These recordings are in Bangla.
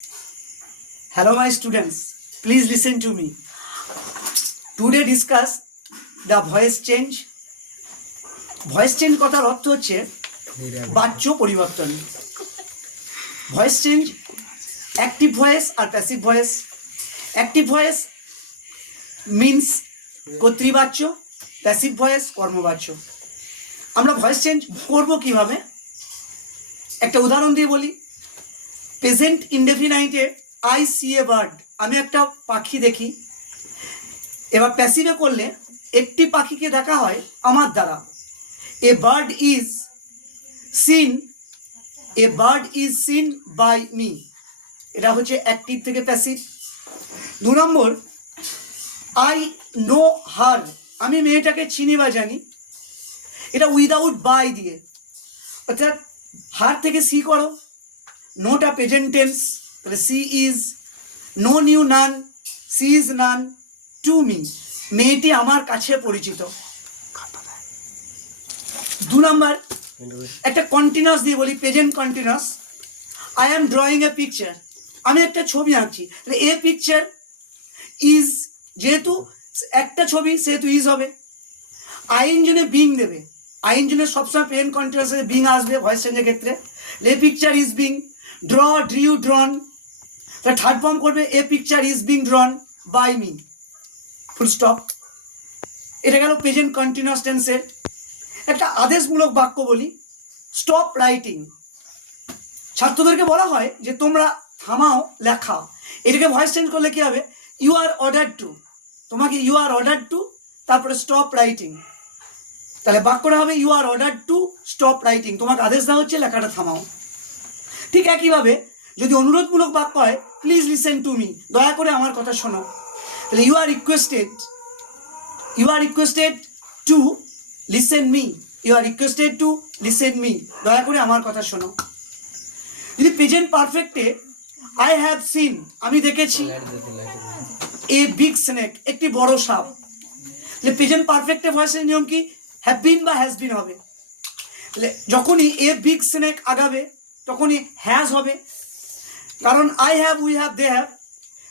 Hello my students, please listen to me. Today discuss the voice change. Voice change কথার অর্থ হচ্ছে বাচ্য পরিবর্তন। ভয়েস চেঞ্জ অ্যাক্টিভ ভয়েস আর passive voice. Active voice means কর্তৃবাচ্য, প্যাসিভ ভয়েস কর্মবাচ্য। আমরা ভয়েস চেঞ্জ করব কিভাবে একটা উদাহরণ দিয়ে বলি। প্রেজেন্ট ইনডেফিনাইটে আই সি এ বার্ড, আমি একটা পাখি দেখি। এবার প্যাসিভে করলে একটি পাখিকে দেখা হয় আমার দ্বারা। A bird is seen, a bird is seen by me, এটা হচ্ছে অ্যাক্টিভ থেকে passive. 2 number, I know her, আমি মেয়েটাকে চিনি বা জানি, এটা উইদাউট বাই দিয়ে। অর্থাৎ হার থেকে সি করো, নোটা প্রেজেন্ট টেন্স, তাহলে she is, know knew known, she is known, to me, মেয়েটি আমার কাছে পরিচিত। 2 নম্বর, একটা কন্টিনিউয়াস দিয়ে বলি, present continuous. I am drawing a picture, আমি একটা ছবি আঁকছি, তাহলে এ পিকচার ইজ, যেহেতু একটা ছবি সেহেতু ইজ হবে। আইনজনে বিং দেবে, আইনজনে সবসময় প্রেজেন্ট কন্টিনিউয়াসে বিং আসবে ভয়েস চেঞ্জের ক্ষেত্রে। A picture is being, draw, drew, drawn, তাহলে থার্ড ফর্ম করবে a picture is being drawn by me, full stop. এটা গেল প্রেজেন্ট কন্টিনিউয়াস টেন্সের। একটা আদেশমূলক বাক্য বলি, স্টপ রাইটিং। ছাত্রদেরকে বলা হয় যে তোমরা থামাও লেখা, এটাকে ভয়েস চেঞ্জ করলে কি হবে, ইউ আর অর্ডার টু, তোমাকে ইউ আর অর্ডার টু, তারপরে স্টপ রাইটিং, তাহলে বাক্যটা হবে you are order to stop writing, তোমাকে আদেশ দেওয়া হচ্ছে লেখাটা থামাও। ঠিক একইভাবে যদি অনুরোধমূলক বাক্য হয়, প্লিজ লিসেন টু মি, দয়া করে আমার কথা শোনো, তাহলে you are requested, you are requested to listen me, you are requested to listen me, দয়া করে আমার কথা শোনো। যদি প্রেজেন্ট পারফেক্টে আই হ্যাভ সিন, আমি দেখেছি, এ বিগ স্নেক, একটি বড় সাপ, তাহলে প্রেজেন্ট পারফেক্টে ভয়েসের নিয়ম কি, হ্যাভ বিন বা হ্যাজ বিন হবে। তাহলে যখনই এ বিগ স্নেক আগাবে তখনই হ্যাজ হবে, কারণ I have, we have, they have.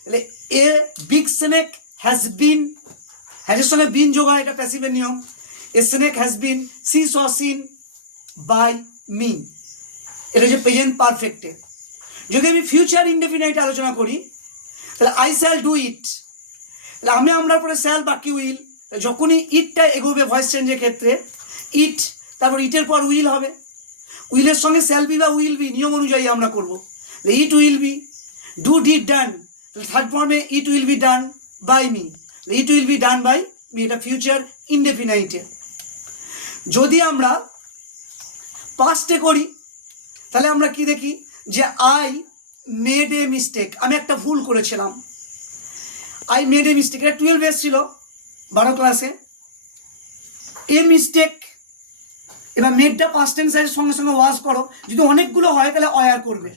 তাহলে a big snake has been, হ্যাজের সঙ্গে বিন যোগ হয়, এটা প্যাসিভের নিয়ম। A snake has been see saw seen by me, এটা হচ্ছে প্রেজেন্ট পারফেক্টে। যদি আমি ফিউচার ইনডেফিনাইট আলোচনা করি, তাহলে আই শ্যাল ডু ইট, তাহলে আমি, আমরা পরে শ্যাল বাকি উইল, যখনই ইটটা এগোবে ভয়েস চেঞ্জের ক্ষেত্রে ইট, তারপর ইটের পর উইল হবে, উইলের সঙ্গে শ্যাল বি বা উইল বি নিয়ম অনুযায়ী আমরা করবো। It will be, do did done, তাহলে থার্ড ফর্মে it will be done by me, it will be done by me, এটা ফিউচার ইনডেফিনাইটে। যদি আমরা পাস্টে করি তাহলে আমরা কি দেখি, যে আই মেড এ মিস্টেক, আমি একটা ভুল করেছিলাম, আই মেড এ মিস্টেক, এটা 12 এসেছিল 12 ক্লাসে। এ মিস্টেক, এবার মেডটা পাস্ট টেন্সের সঙ্গে সঙ্গে ওয়াজ করো, যদি অনেকগুলো হয় তাহলে অয়ার করবে।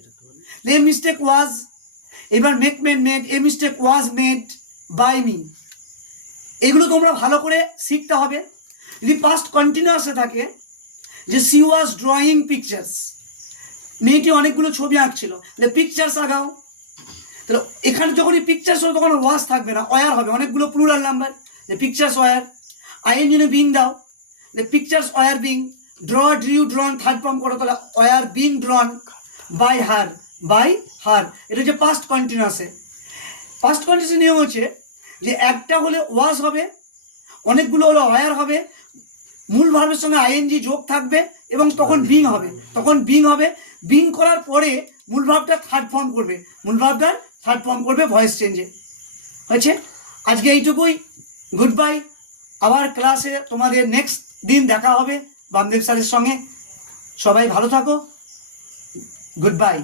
এ মিস্টেক ওয়াজ, এবার make made made, a mistake was made by me, এগুলো তোমরা ভালো করে শিখতে হবে। যদি পাস্ট কন্টিনিউয়াসে থাকে, যে সি ওয়াজ ড্রয়িং পিকচার্স, মেয়েটি অনেকগুলো ছবি আঁকছিল, তাহলে পিকচার্স আঁকাও, তাহলে এখানে যখনই পিকচার্স হবে তখন ওয়াজ থাকবে না, অয়ার হবে, অনেকগুলো প্লুরাল নাম্বার, যে পিকচার্স অয়ার। আইএনজি বিং দাও, যে pictures were being, draw, drew, drawn, third form করো, তাহলে were being drawn by her, by her, এটা হচ্ছে পাস্ট কন্টিনিউয়াসে। পাস্ট কন্টিনিউয়াস নিয়ম হচ্ছে যে একটা হলে ওয়াজ হবে, অনেকগুলো হলে অয়ার হবে, মূল ভার্বের সঙ্গে আইএনজি যোগ থাকবে এবং তখন বিং হবে, তখন বিং হবে, বিং করার পরে মূল ভার্বটা থার্ড ফর্ম করবে, মূল ভার্বটার থার্ড ফর্ম করবে ভয়েস চেঞ্জে। হয়েছে, আজকে এইটুকুই, গুড বাই। আবার ক্লাসে তোমাদের নেক্সট দিন দেখা হবে বামদেব স্যারের সঙ্গে। সবাই ভালো থাকো, গুড বাই।